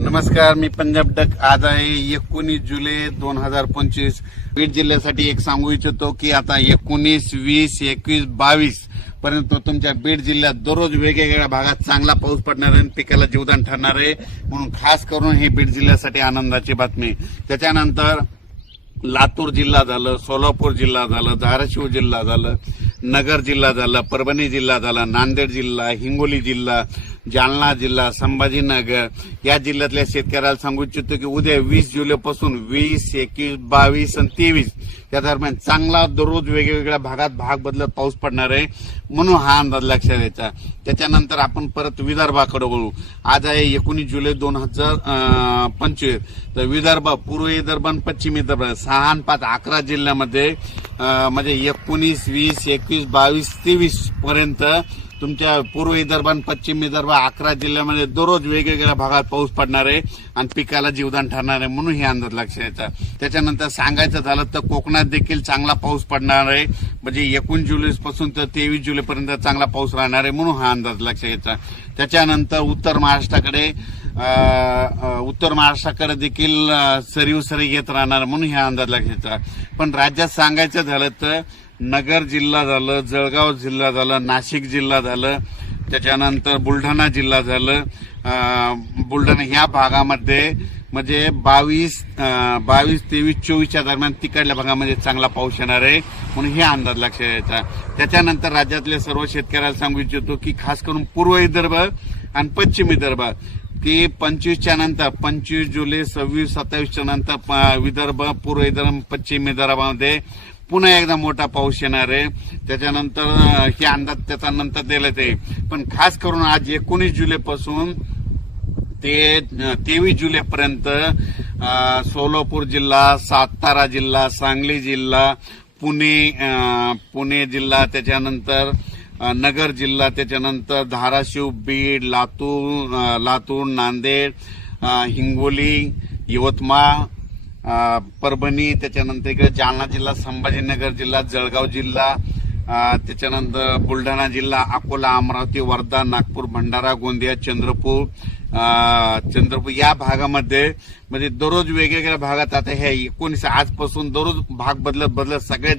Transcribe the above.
नमस्कार मी पंजाब डक आज आहे एकोणीस जुलै दोन हजार पंचवीस. बीड जिल्ह्यासाठी एक सांगू इच्छितो की आता एकोणीस वीस एकवीस बावीस पर्यंत तुमच्या बीड जिल्ह्यात दररोज वेगवेगळ्या भागात चांगला पाऊस पडणार आहे आणि पिकाला जीवदान ठरणार आहे. म्हणून खास करून ही बीड जिल्ह्यासाठी आनंदाची बातमी. त्याच्यानंतर लातूर जिल्हा झालं सोलापूर जिल्हा झालं धाराशिव जिल्हा झालं नगर जिल्हा झाला परभणी जिल्हा झाला नांदेड जिल्हा हिंगोली जिल्हा जालना जिल्हा संभाजीनगर. या जिल्ह्यातल्या शेतकऱ्याला सांगू इच्छितो की उद्या वीस जुलैपासून वीस एकवीस बावीस आणि तेवीस या दरम्यान चांगला दररोज वेगवेगळ्या भागात भाग बदलत पाऊस पडणार आहे म्हणून हा अंदाज लक्षात द्यायचा त्याच्यानंतर आपण परत विदर्भाकडे बोलू आज आहे एकोणीस जुलै दोन हजार पंचवीस. तर विदर्भ पूर्व विदर्भ आणि पश्चिम विदर्भ सहा आणि पाच अकरा जिल्ह्यामध्ये म्हणजे एकोणीस वीस एकवीस बावीस तेवीस पर्यंत तुमच्या पूर्व विदर्भ आणि पश्चिम विदर्भ अकरा जिल्ह्यामध्ये दररोज वेगवेगळ्या भागात पाऊस पडणार आहे आणि पिकाला जीवदान ठरणार आहे म्हणून हे अंदाज लक्ष द्यायचा त्याच्यानंतर सांगायचं झालं तर कोकणात देखील चांगला पाऊस पडणार आहे. म्हणजे एकूण जुलै पासून तर तेवीस जुलैपर्यंत चांगला पाऊस राहणार आहे म्हणून हा अंदाज लक्ष घ्यायचा त्याच्यानंतर उत्तर महाराष्ट्राकडे उत्तर महाराष्ट्राकडे देखील सरीव सरी घेत राहणार म्हणून हा अंदाज लक्षात घ्यायचा पण राज्यात सांगायचं झालं तर नगर जिल्हा झालं जळगाव जिल्हा झालं नाशिक जिल्हा झालं त्याच्यानंतर बुलढाणा जिल्हा झालं. बुलढाणा ह्या भागामध्ये म्हणजे बावीस बावीस तेवीस चोवीसच्या दरम्यान तिकडल्या भागामध्ये चांगला पाऊस येणार आहे म्हणून हे अंदाज लक्षात यायचा त्याच्यानंतर राज्यातल्या सर्व शेतकऱ्याला सांगू इच्छितो की खास करून पूर्व विदर्भ आणि पश्चिम विदर्भ की पंचवीसच्या नंतर पंचवीस जुलै सव्वीस सत्तावीसच्या नंतर प- विदर्भ पूर्व विदर्भ पश्चिम विदर्भामध्ये पुन्हा एकदा मोठा पाऊस येणार आहे. त्याच्यानंतर हे अंदाज त्याचा नंतर दिला ते. पण खास करून आज एकोणीस जुलैपासून ते तेवीस जुलैपर्यंत सोलापूर जिल्हा सातारा जिल्हा सांगली जिल्हा पुणे पुणे जिल्हा त्याच्यानंतर नगर जिल्हा त्याच्यानंतर धाराशिव बीड लातूर लातूर नांदेड हिंगोली यवतमाळ परभणी त्याच्यानंतर इकडे जालना जिल्हा संभाजीनगर जिल्हा जळगाव जिल्हा त्याच्यानंतर बुलढाणा जिल्हा अकोला अमरावती वर्धा नागपूर भंडारा गोंदिया चंद्रपूर चंद्रपूर या भागामध्ये म्हणजे दररोज वेगवेगळ्या भागात आता हे एकोणीस आजपासून दररोज भाग बदलत बदलत सगळ्या